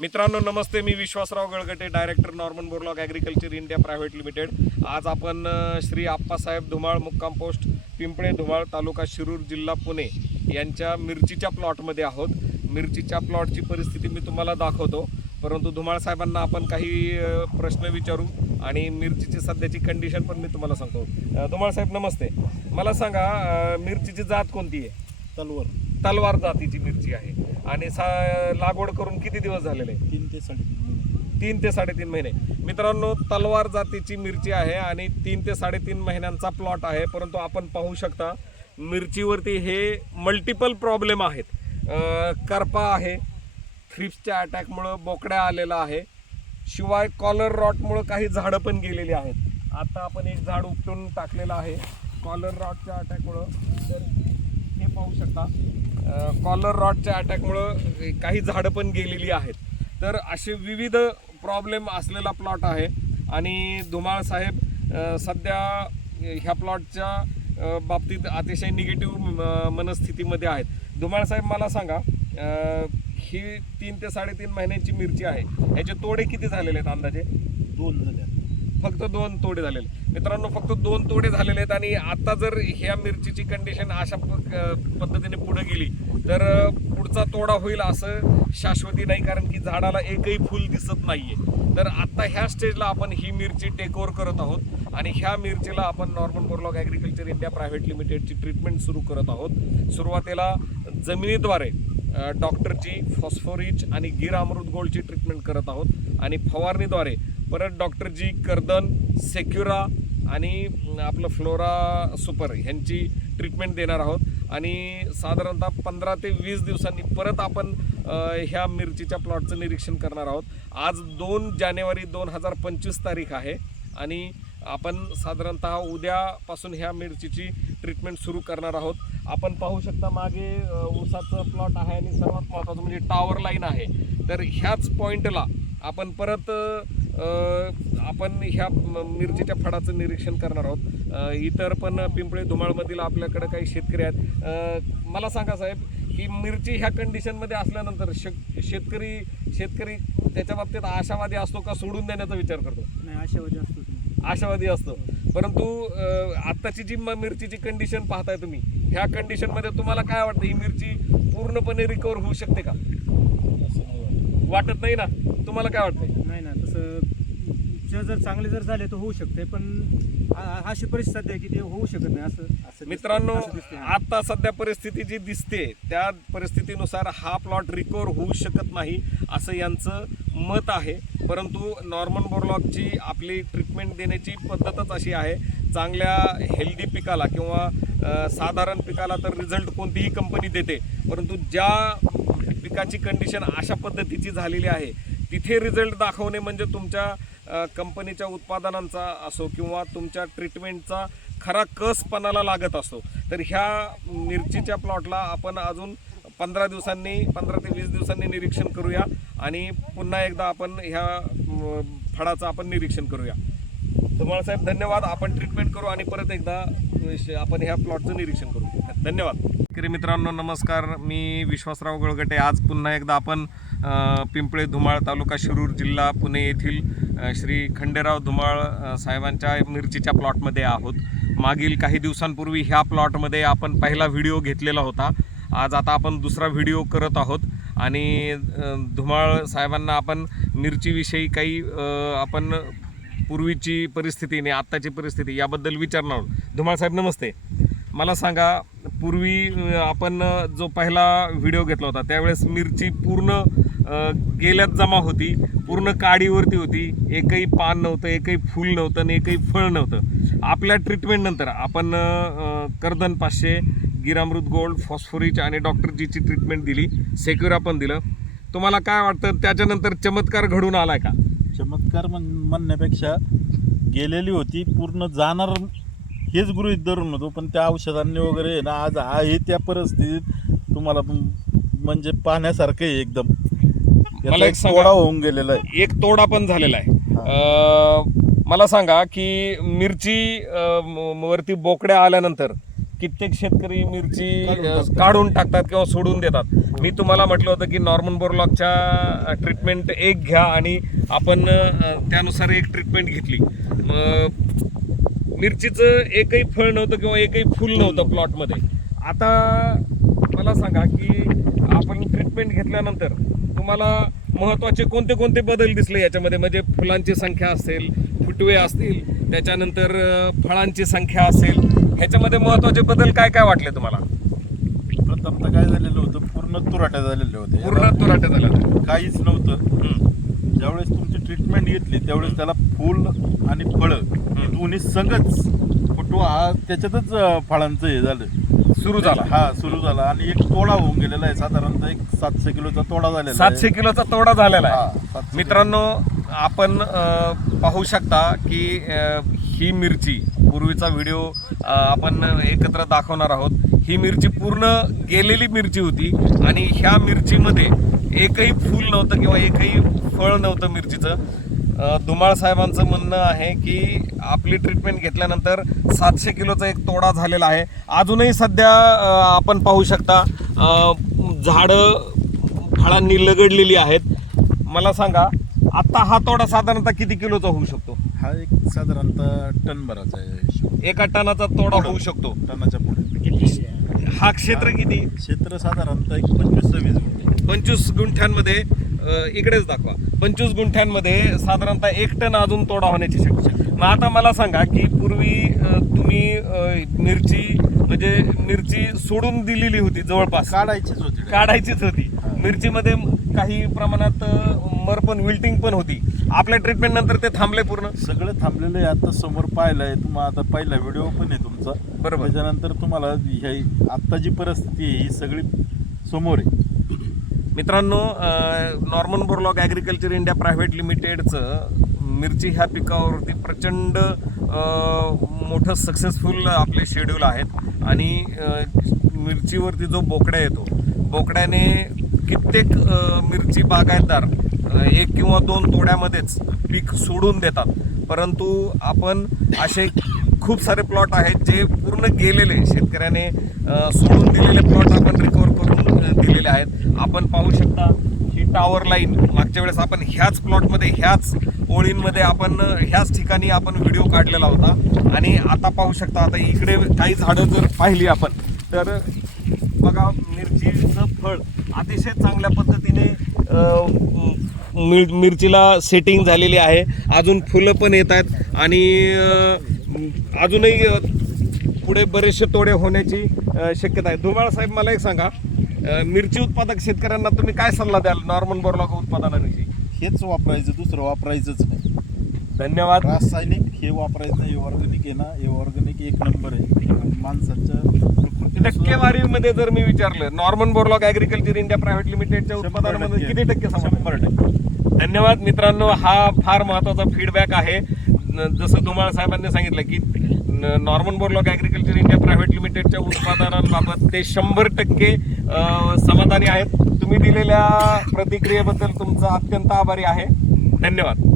मित्रांनो नमस्ते. मी Vishwasrao Galgate director Norman Borlaug agriculture India private limited आज आपण श्री आप्पासाहेब धुमाळ मुक्काम पोस्ट पिंपळे धुमाळ तालुका शिरूर जिल्हा पुणे यांच्या मिरचीच्या प्लॉटमध्ये आहोत. मिरचीच्या प्लॉटची परिस्थिती मी तुम्हाला दाखवतो. परंतु धुमाळ साहेबांना आपण काही प्रश्न विचारू आणि मिरचीची सध्याची कंडिशन पण मी तुम्हाला सांगतो. धुमाळ साहेब नमस्ते. मला सांगा मिरचीची जात कोणती आहे? तलवार. तलवार जातीची मिरची आहे. आणि सा लागवड करून किती दिवस झालेले? तीन ते साडेतीन महिने. तीन ते साडेतीन महिने. मित्रांनो तलवार जातीची मिरची आहे आणि तीन ते साडेतीन महिन्यांचा प्लॉट आहे परंतु आपण पाहू शकता मिरचीवरती हे मल्टिपल प्रॉब्लेम आहेत. करपा आहे थ्रिप्सच्या अटॅकमुळं बोकड्या आलेला आहे. शिवाय कॉलर रॉटमुळं काही झाडं पण गेलेली आहेत. आता आपण एक झाड उपटून टाकलेलं आहे. कॉलर रॉटच्या अटॅकमुळं तर हे पाहू शकता. कॉलर रॉडच्या अटॅकमुळं काही झाडं पण गेलेली आहेत. तर असे विविध प्रॉब्लेम असलेला प्लॉट आहे. आणि धुमाळ साहेब सध्या ह्या प्लॉटच्या बाबतीत अतिशय निगेटिव्ह मनस्थितीमध्ये आहेत. धुमाळ साहेब मला सांगा ही तीन ते साडेतीन महिन्यांची मिरची आहे. ह्याचे तोडे किती झालेले आहेत अंदाजे? दोन झाल्या फक्त दोन तोडे झालेले. मित्रांनो फक्त दोन तोडे झालेले आहेत आणि आता जर ह्या मिरचीची कंडिशन अशा प- पद्धतीने पुढे गेली तर पुढचा तोडा होईल असं शाश्वती नाही कारण की झाडाला एकही फुल दिसत नाहीये. तर आता ह्या स्टेजला आपण ही मिरची टेक ओव्हर करत आहोत आणि ह्या मिरचीला आपण Norman Borlaug agriculture India private लिमिटेडची treatment सुरू करत आहोत. सुरुवातीला जमिनीद्वारे डॉक्टरची फॉस्फोरिच आणि गिर अमृत गोल्डची ट्रीटमेंट करत आहोत आणि फवारणीद्वारे परत डॉक्टर जी कर्दन सेक्युरा आणि आपलं फ्लोरा सुपर ह्यांची ट्रीटमेंट देणार आहोत. आणि साधारणतः पंधरा ते वीस दिवसांनी परत आपण ह्या मिरचीच्या प्लॉटचं निरीक्षण करणार आहोत. आज दोन जानेवारी दोन हजार पंचवीस तारीख आहे आणि आपण साधारणतः उद्यापासून ह्या मिरचीची ट्रीटमेंट सुरू करणार आहोत. आपण पाहू शकता मागे ऊसाचं प्लॉट आहे आणि सर्वात महत्त्वाचं म्हणजे टॉवर लाईन आहे. तर ह्याच पॉईंटला आपण परत आपण ह्या मिरचीच्या फळाचं निरीक्षण करणार आहोत. इतर पण पिंपळे धुमाळमधील आपल्याकडे काही शेतकरी आहेत. मला सांगा साहेब की मिरची ह्या कंडिशनमध्ये असल्यानंतर शेत शेतकरी शेतकरी त्याच्या बाबतीत आशावादी असतो का सोडून देण्याचा विचार करतो? नाही आशावादी असतो आशावादी असतो. परंतु आत्ताची जी म- मिरचीची कंडिशन पाहताय तुम्ही ह्या कंडिशनमध्ये तुम्हाला काय वाटतं? ही मिरची पूर्णपणे रिकवर होऊ शकते का? वाटत. वाटत नाही ना? तुम्हाला काय वाटतंय? नाही ना च जर चांगले जर झाले तर होऊ शकते पण आ- अशी परिस्थिती सध्या आहे की ते होऊ शकत नाही असं असं मित्रांनो असं दिसतंय. आता सध्या परिस्थिती जी दिसते त्या परिस्थितीनुसार हा प्लॉट रिकवर होऊ शकत नाही असं यांचं मत आहे परंतु नॉर्मन बोरलॉगची आपली ट्रीटमेंट देण्याची पद्धतच अशी आहे चांगल्या हेल्दी पिकाला किंवा अ, साधारण पिकाला तर रिझल्ट कोणतीही कंपनी देते परंतु ज्या पिकाची कंडिशन अशा पद्धतीची झालेली आहे तिथे रिझल्ट दाखवणे म्हणजे तुमच्या कंपनीच्या उत्पादनांचा असो किंवा तुमच्या ट्रीटमेंटचा खरा कसपणाला लागत असतो तर ह्या मिरचीच्या प्लॉटला आपण अजून पंधरा दिवसांनी पंधरा ते वीस दिवसांनी निरीक्षण करूया आणि पुन्हा एकदा आपण ह्या फळाचं आपण निरीक्षण करूया. तुम्हाला साहेब धन्यवाद. आपण ट्रीटमेंट करू आणि परत एकदा आपण ह्या प्लॉटचं निरीक्षण करू. धन्यवाद. शेतकरी मित्रांनो नमस्कार. मी विश्वासराव गळगटे. आज पुन्हा एकदा आपण पिंपळे धुमाळ तालुका शिरूर जिल्हा पुणे येथील श्री खंडेराव धुमाळ साहेबांच्या मिरचीच्या प्लॉटमध्ये आहोत. मागील काही दिवसांपूर्वी ह्या प्लॉटमध्ये आपण पहिला व्हिडिओ घेतलेला होता. आज आता आपण दुसरा व्हिडिओ करत आहोत आणि धुमाळ साहेबांना आपण मिरचीविषयी काही आपण पूर्वीची परिस्थिती आणि आत्ताची परिस्थिती याबद्दल विचारणार आहोत. धुमाळ साहेब नमस्ते. मला सांगा पूर्वी आपण जो पहिला व्हिडिओ घेतला होता त्यावेळेस मिरची पूर्ण गेल्यात जमा होती. पूर्ण काडीवरती होती. एकही पान नव्हतं एकही फूल नव्हतं आणि एकही फळ नव्हतं. आपल्या ट्रीटमेंटनंतर आपण कर्दन पाचशे गिरामृत गोल्ड फॉस्फोरिच आणि डॉक्टर जीची ट्रीटमेंट दिली. सेक्युरा पण दिलं. तुम्हाला काय वाटतं? त्याच्यानंतर चमत्कार घडून आलाय का? चमत्कार म्हण म्हणण्यापेक्षा गेलेली होती पूर्ण जाणार हेच गृहित धरून होतो. पण त्या औषधांनी वगैरे आहे ना आज आहे त्या परिस्थितीत तुम्हाला म्हणजे पाहण्यासारखं आहे एकदम. मला एक सांगा. तोडा होऊन गेलेला आहे. एक तोडा पण झालेला आहे. अं, मला सांगा की मिरची अं, म- वरती बोकड्या आल्यानंतर कित्येक शेतकरी मिरची काढून अ, टाकतात. काढून टाकतात किंवा सोडून देतात. मी तुम्हाला म्हटलं होतं की नॉर्मन बोरलॉकच्या ट्रीटमेंट एक घ्या आणि आपण अ, त्यानुसार एक ट्रीटमेंट घेतली. मग मिरचीचं एकही फळ नव्हतं किंवा एकही फुल नव्हतं प्लॉटमध्ये. आता मला सांगा की आपण ट्रीटमेंट घेतल्यानंतर तुम्हाला महत्त्वाचे कोणते कोणते बदल दिसले याच्यामध्ये? म्हणजे फुलांची संख्या असेल फुटवे असतील त्याच्यानंतर फळांची संख्या असेल ह्याच्यामध्ये महत्त्वाचे बदल काय काय वाटले तुम्हाला? प्रथमतः काय झालेलं होतं पूर्ण तुराट्या झालेले होते पूर्ण तुराटे झालं काहीच नव्हतं. ज्यावेळेस तुमची ट्रीटमेंट घेतली त्यावेळेस त्याला फुल आणि फळं दोन्ही संगच फुटवा हा त्याच्यातच फळांचं हे झालं. सुरू झाला. हा सुरू झाला. आणि एक तोडा होऊन गेलेला आहे. साधारणतः एक सातशे किलोचा तोडा झालेला सातशे किलोचा तोडा झालेला आहे. मित्रांनो आपण पाहू शकता की ही मिरची पूर्वीचा व्हिडिओ आपण एकत्र दाखवणार आहोत. ही मिरची पूर्ण गेलेली मिरची होती आणि ह्या मिरचीमध्ये एकही फूल नव्हतं किंवा एकही फळ नव्हतं मिरचीचं. धुमाळ साहेबांचं म्हणणं आहे की आपली ट्रीटमेंट घेतल्यानंतर सातशे किलोचा एक तोडा झालेला आहे. अजूनही सध्या आपण पाहू शकता झाडं फळांनी लगडलेली आहेत. मला सांगा आता हा तोडा साधारणतः किती किलोचा होऊ शकतो? हा एक साधारणतः टन भराचा आहे. एका टनाचा तोडा होऊ शकतो. टनाच्या पुढे. हा क्षेत्र किती? क्षेत्र साधारणतः एक पंचवीस सव्वीस गुंठे पंचवीस गुंठ्यांमध्ये इकडेच दाखवा. पंचवीस गुंठ्यांमध्ये साधारणतः एक टन अजून तोडा होण्याची शक्यता. मग आता मला सांगा की पूर्वी तुम्ही मिरची म्हणजे मिरची सोडून दिलेली होती जवळपास. काढायचीच होती. काढायचीच होती. मिरचीमध्ये काही प्रमाणात मर पण विल्टिंग पण होती. आपल्या ट्रीटमेंट नंतर ते थांबले पूर्ण? सगळं थांबलेलं आहे. आता समोर पाहिलंय. तुम्हाला आता पहिला व्हिडिओ पण आहे तुमचा. बरोबर. त्याच्यानंतर तुम्हाला ह्या आता जी परिस्थिती आहे ही सगळी समोर आहे. मित्रांनो Norman Borlaug agriculture India private लिमिटेडचं मिरची ह्या पिकावरती प्रचंड मोठं सक्सेसफुल आपले शेड्यूल आहेत. आणि मिरचीवरती जो बोकड्या येतो बोकड्याने कित्येक मिरची बागायतदार एक किंवा दोन तोड्यामध्येच पीक सोडून देतात. परंतु आपण असे खूप सारे प्लॉट आहेत जे पूर्ण गेलेले शेतकऱ्याने सोडून दिलेले प्लॉट आपण रिकवर दिलेले आहेत. आपण पाहू शकता ही टावर लाईन मागच्या वेळेस आपण ह्याच प्लॉटमध्ये ह्याच ओळींमध्ये आपण ह्याच ठिकाणी आपण व्हिडिओ काढलेला होता. आणि आता पाहू शकता आता इकडे काही झाडं जर पाहिली आपण तर बघा मिरचीचं फळ अतिशय चांगल्या पद्धतीने मिर मिरचीला सेटिंग झालेली आहे. अजून फुलं पण येत आहेत. आणि अजूनही पुढे बरेचसे तोडे होण्याची शक्यता आहे. धुमाळ साहेब मला एक सांगा. मिरची उत्पादक शेतकऱ्यांना तुम्ही काय सल्ला द्याल नॉर्मन बोरलॉग उत्पादनाविषयी? हेच वापरायचं दुसरं वापरायचंच नाही. धन्यवाद. रासायनिक हे वापरायचं नाही ऑर्गॅनिक आहे ना हे ऑर्गॅनिक एक नंबर आहे. माणसाच्या टक्केवारीमध्ये जर मी विचारलं Norman Borlaug agriculture India private लिमिटेडच्या उत्पादनामध्ये. किती टक्के? शंभर टक्के. धन्यवाद मित्रांनो हा फार महत्त्वाचा फीडबॅक आहे. जसं धुमाळ साहेबांनी सांगितलं की Norman Borlaug agriculture India private लिमिटेडच्या उत्पादनांबाबत ते शंभर टक्के समाधानी आहेत. तुम्ही दिलेल्या प्रतिक्रियेबद्दल तुमचा अत्यंत आभारी आहे. धन्यवाद.